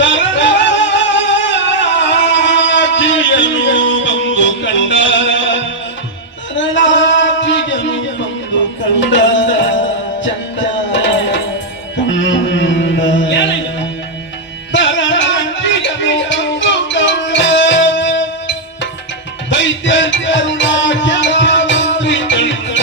ತರಳಾಚಿಯನು ಬಂದು ಕಂಡ ತರಳಾಚಿಯನು ಬಂದು ಕಂಡ ಚಂದ ತರಳಾಚಿಯನು ಬಂದು ಕಂಡ ದೈತ್ಯ ಕರುಣಾಚಲ ಮಂತ್ರಿ ಕಂಡ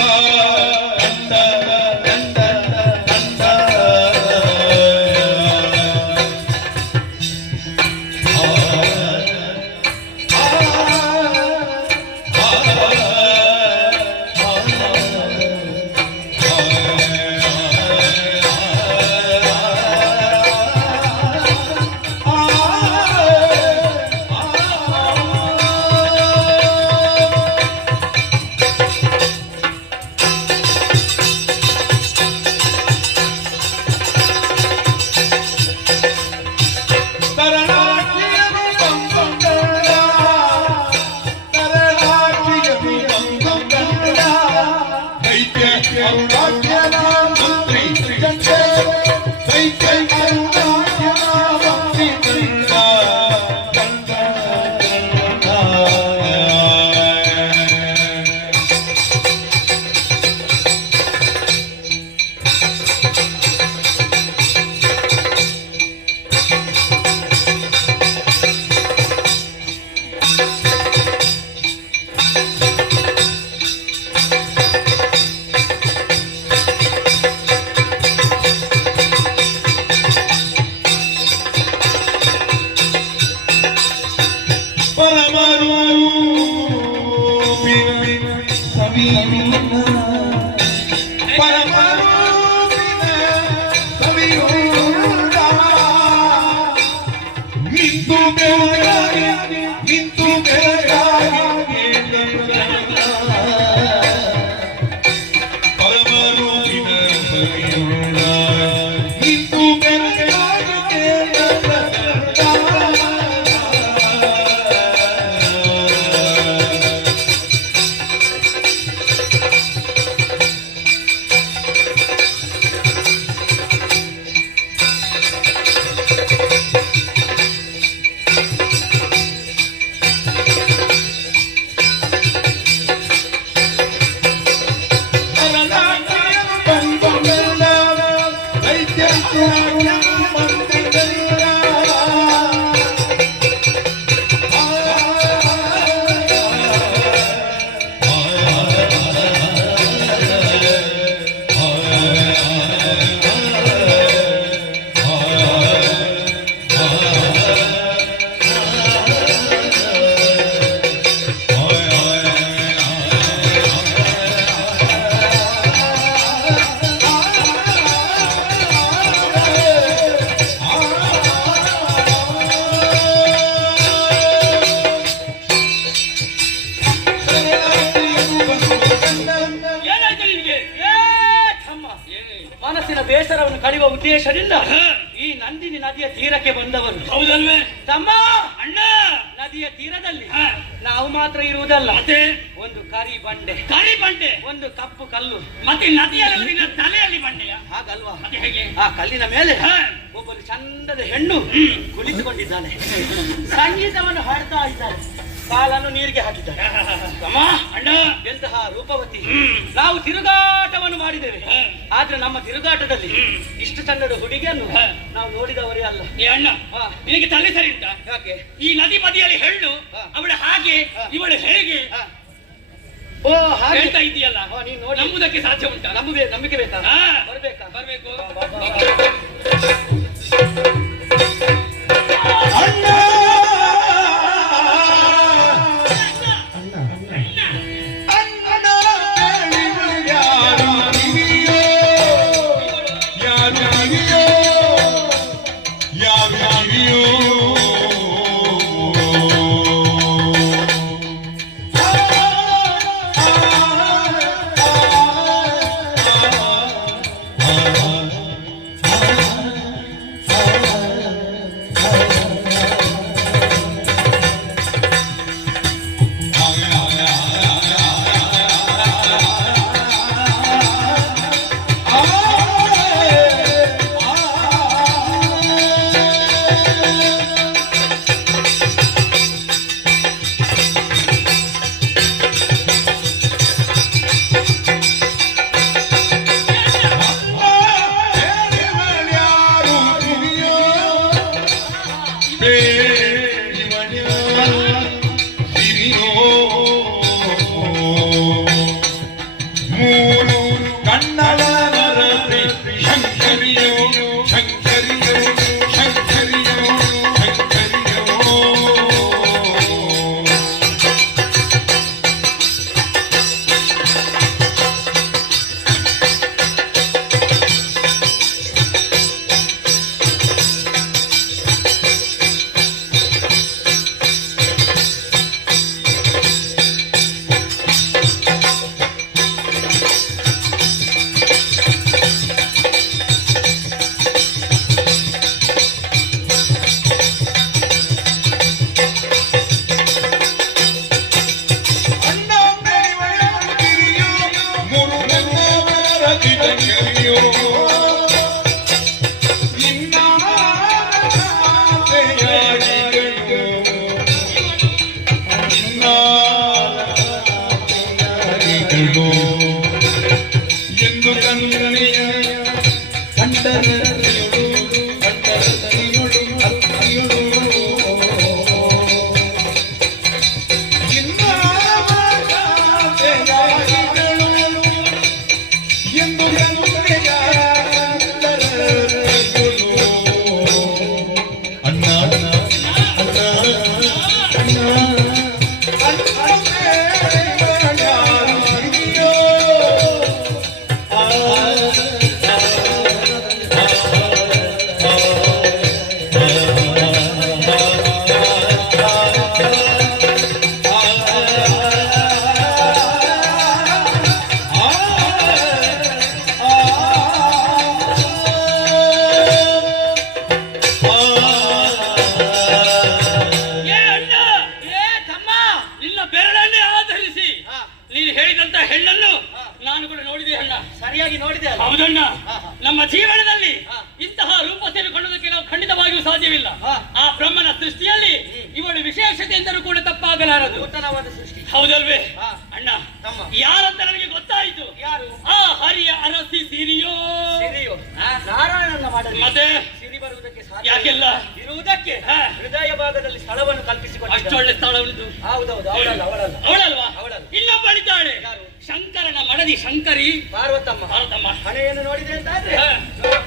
ಬೇಸರವನ್ನು ಕಳೆಯುವ ಉದ್ದೇಶದಿಂದ ಈ ನಂದಿನಿ ನದಿಯ ತೀರಕ್ಕೆ ಬಂದವರು. ಹೌದಲ್ವೇ ತಮ್ಮ? ಅಣ್ಣ, ನದಿಯ ತೀರದಲ್ಲಿ ನಾವು ಮಾತ್ರ ಇರುವುದಲ್ಲ, ಮತ್ತೆ ಒಂದು ಕರಿ ಬಂಡೆ, ಒಂದು ಕಪ್ಪು ಕಲ್ಲು, ಮತ್ತೆ ನದಿಯಲ್ಲಿ ತಲೆಯಲ್ಲಿ ಬಂಡೆಯ ಹಾಗಲ್ವಾ? ಮತ್ತೆ ಹೇಗೆ? ಆ ಕಲ್ಲಿನ ಮೇಲೆ ಒಬ್ಬಳು ಚಂದದ ಹೆಣ್ಣು ಕುಳಿತುಕೊಂಡಿದ್ದಾಳೆ, ಸಂಗೀತವನ್ನು ಹಾಡ್ತಾ ಇದ್ದಾಳೆ, ಕಾಲನ್ನು ನೀರಿಗೆ ಹಾಕಿದ್ದಾರೆ. ತಮ್ಮ ಅಣ್ಣ, ಎಂತಹ ರೂಪವತಿ! ನಾವು ತಿರುಗಾಟವನ್ನು ಮಾಡಿದ್ದೇವೆ, ಆದ್ರೆ ನಮ್ಮ ತಿರುಗಾಟದಲ್ಲಿ ಇಷ್ಟು ಚಂದದ ಹುಡುಗಿಯನ್ನು ನಾವು ನೋಡಿದವರೇ ಅಲ್ಲ. ಏ ಅಣ್ಣ, ನಿನಗೆ ತಲೆ ಸರಿ ಉಂಟಾ? ಯಾಕೆ? ಈ ನದಿ ಬದಿಯಲ್ಲಿ ಹೆಣ್ಣು ಅವಳ ಹಾಗೆ ಇವಳು ಹೇಗೆ ಓ ಹಾಗೆ ಹೇಳ್ತಾ ಇದೆಯಲ್ಲ, ನೀನು ನೋಡಿ ನಂಬುದಕ್ಕೆ ಸಾಧ್ಯ ಉಂಟಾ? ನಂಬಿಕೆ ಬೇಕಾ? ಬರ್ಬೇಕು Oh ಹೆಣ್ಣನ್ನು ಹಾ. ನಾನು ಕೂಡ ನೋಡಿದೆ ಅಣ್ಣ. ಸರಿಯಾಗಿ ನೋಡಿದೆ ಅಲ್ಲ? ಹೌದಣ್ಣ. ಹಾ, ಹಾ. ನಮ್ಮ ಜೀವನದಲ್ಲಿ ಹಾ. ಇಂತಹ ರೂಪತೆಯನ್ನು ಕಾಣೋದಕ್ಕೆ ನಾವು ಖಂಡಿತವಾಗಿಯೂ ಸಾಧ್ಯವಿಲ್ಲ. ಹಾ. ಆ ಬ್ರಹ್ಮನ ಸೃಷ್ಟಿಯಲ್ಲಿ ಇವಳು ವಿಶೇಷತೆ ಎಂದರೂ ಕೂಡ ತಪ್ಪಾಗಲಾರದು. ನೂತನವಾದ ಸೃಷ್ಟಿ. ಹೌದಲ್ವೇ ಹಾ. ಅಣ್ಣ? ತಮ್ಮ. ಯಾರಂತ ನನಗೆ ಗೊತ್ತಾಯಿತು. ಯಾರು? ಆ ಹರಿಯ ಅರಸಿ ಸಿರಿಯೋ. ಸಿರಿಯೋ? ನಾರಾಯಣನ ಮಾಡಲಿ. ಮತ್ತೆ ಸಿರಿ ಬರುವುದಕ್ಕೆ ಸಾಧ್ಯ ಯಾಕೆಲ್ಲ? ಇರುವುದಕ್ಕೆ ಹಾ. ಹೃದಯ ಭಾಗದಲ್ಲಿ ಸ್ಥಳವನ್ನು ಕಲ್ಪಿಸಿಕೊಟ್ಟಿದ್ದಾನೆ. ಅಷ್ಟೊಳ್ಳೆ ಸ್ಥಳ ಉಳಿದು. ಹೌದೌದು, ಅವಳಲ್ಲ ಅವಳಲ್ಲ ಅವಳಲ್ವಾ? ಅವಳಲ್ಲ. ಇನ್ನೊಬ್ಬಳಿದ್ದಾಳೆ. ಯಾರು? ಶಂಕರನ ಮಡದಿ ಶಂಕರಿ ಪಾರ್ವತಮ್ಮ. ಪಾರ್ವತಮ್ಮ. ಹಣೆಯನ್ನು ನೋಡಿದೆ ಅಂತ ಆದ್ರೆ ಹಾ.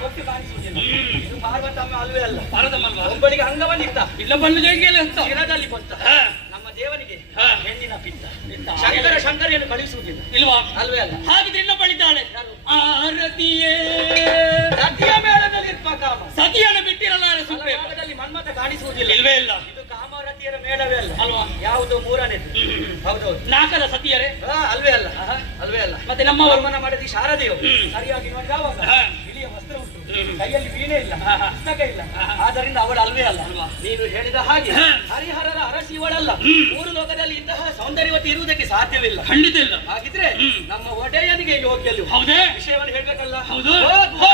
ಗೊತ್ತು ಕಾಣಿಸುವುದಿಲ್ಲ. ಇದು ಪಾರ್ವತಮ್ಮ ಅಲ್ವೇ ಅಲ್ಲ. ಪಾರ್ವತಮ್ಮಲ್ವಾ? ಒಬ್ಬಳಿಗೆ ಅಂಗವನ್ನಿತ್ತ, ಇಲ್ಲೊಬ್ಬನ ಜೈಲಿಗೆ ಹೊತ್ತ. ಶಿರದಲ್ಲಿ ಕೊತ್ತ. ಹಾ. ನಮ್ಮ ದೇವನಿಗೆ ಹಾ. ಹೆಣ್ಣಿನ ಪಿತ್ತ. ಪಿತ್ತ. ಶಂಕರಿಯನ್ನು ಕಳಿಸುವುದಿಲ್ಲ. ಇಲ್ವಾ? ಅಲ್ವೇ ಅಲ್ಲ. ಹಾಗಿದ್ರೆ ಇನ್ನೊಬ್ಬಳಿದ್ದಾಳೆ. ಯಾರು? ಆರತಿಯೇ ಸತಿಯ ಮೇಳದಲ್ಲಿ ಇರುವ ಕಾಮ. ಸತಿಯನ್ನು ಬಿಟ್ಟಿರಲಾರೆ ಸುಮ್ಮನೆ. ಭಾಗದಲ್ಲಿ ಮನ್ಮಥ ಕಾಣಿಸುವುದಿಲ್ಲ. ಇಲ್ವೇ ಇಲ್ಲ. ಇದು ಕಾಮರತಿಯರ ಮೇಳವೇ ಅಲ್ಲ. ಅಲ್ವಾ? ಯಾವುದು ಮೂರನೇದು. ಹೌದೌದು. ನಾಲ್ಕದ ಸತಿಯರೇ. ಅಲ್ವೇ ಅಲ್ಲ. ಅಲ್ವೇ ಅಲ್ಲ. ಮತ್ತೆ ನಮ್ಮವರು ವರ್ಮನ ಮಾಡದಿ ಶಾರದೆಯು ಸರಿಯಾಗಿ ನೋಡಿದವಾಗ ಹಾ. ಇಳಿಯ ವಸ್ತ್ರ ಉಂಟು, ಕೈಯಲ್ಲಿ ವೀಣೆ ಇಲ್ಲ, ಪುಸ್ತಕ ಇಲ್ಲ. ಆದ್ದರಿಂದ ಅವಳು ಅಲ್ವೇ ಅಲ್ಲ. ನೀನು ಹೇಳಿದ ಹಾಗೆ ಹಾ. ಹರಿಹರರ ಅರಸಿ ಇವಳಲ್ಲ. ಮೂರು ಲೋಕದಲ್ಲಿ ಇಂತಹ ಸೌಂದರ್ಯವತಿ ಇರುವುದಕ್ಕೆ ಸಾಧ್ಯವಿಲ್ಲ. ಖಂಡಿತ ಇಲ್ಲ. ಹಾಗಿದ್ರೆ ನಮ್ಮ ಒಡೆಯನಿಗೆ ಯೋಗ್ಯಲು ಹೌದೇ? ವಿಷಯವನ್ನು ಹೇಳ್ಬೇಕಲ್ಲ. ಹೌದು. ಹೋಗು.